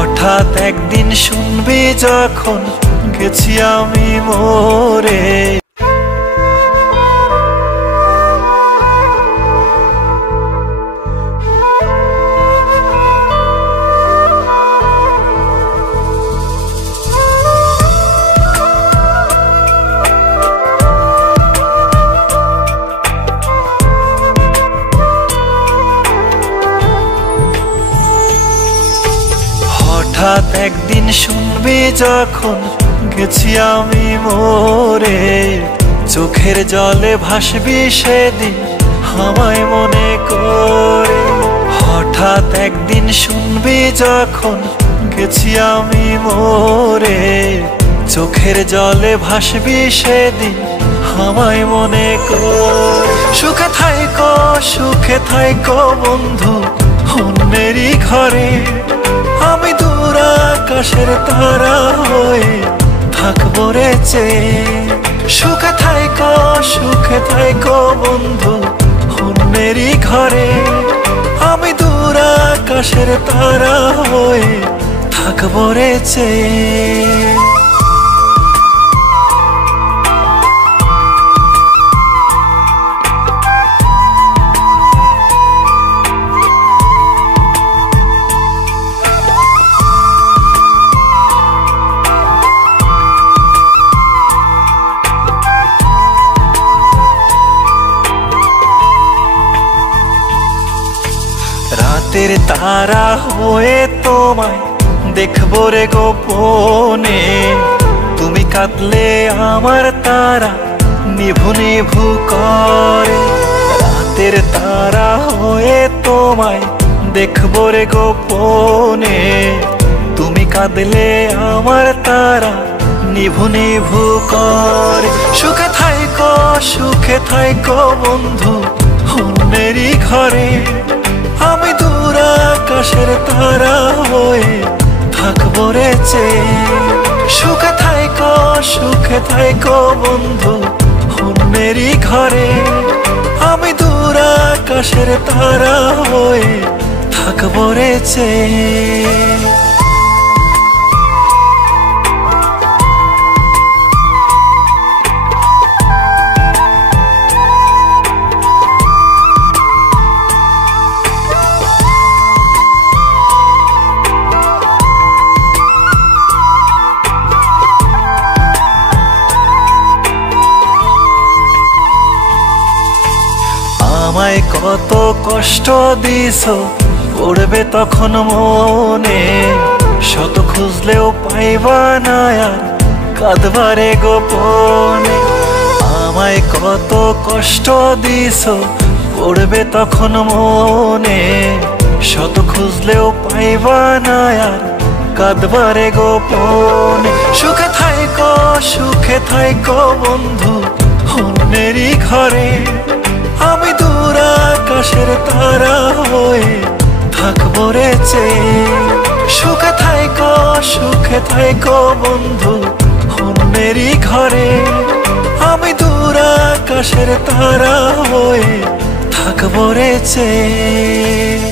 হঠাৎ একদিন শুনবি যখন গেছি আমি মরে, হঠাৎ একদিন শুনবি যখন গেছি আমি মরে, চোখের জলে ভাসবি সেদিন আমায় মনে করে। হঠাৎ একদিন শুনবি যখন গেছি আমি মরে, চোখের জলে ভাসবি সেদিন আমায় মনে করে। সুখে থাইকো বন্ধু অন্যেরই ঘরে, আমি দূর আকাশের তারা হয়ে থাকবো রে চেয়ে। সুখে থাইকো বন্ধু অন্যেরই ঘরে, আমি দূর আকাশের তারা হয়ে থাকবো রে চেয়ে। রাতের তারা হয়ে তোমায় দেখবো রে গোপনে, তুমি কাঁদলে আমার তারা নিভু নিভু করে। রাতের তারা হয়ে তোমায় দেখবো রে গোপনে, তুমি কাঁদলে আমার তারা নিভু নিভু করে। সুখে থাইকো বন্ধু অন্যেরই ঘরে, আমি দূর আকাশের তারা হয়ে থাকবো রে চেয়ে। সুখে থাইকো বন্ধু অন্যেরই ঘরে, আমি দূর আকাশের তারা হয়ে থাকবো রে চেয়ে। আমায় কত কষ্ট দিছো পড়বে তখন মনে, শত খুঁজলেও পাইবা না আর কাঁদবারে গোপনে। আমায় কত কষ্ট দিছো পড়বে তখন মনে, শত খুঁজলেও পাইবা না আর কাঁদবারে গোপনে। সুখে থাইকো বন্ধু অন্যেরই ঘরে, আমি দূর আকাশের তারা হয়ে থাকবো রে চেয়ে। সুখে থাইকো বন্ধু অন্যেরই ঘরে, আমি দূর আকাশের তারা হয়ে থাকবো রে চেয়ে।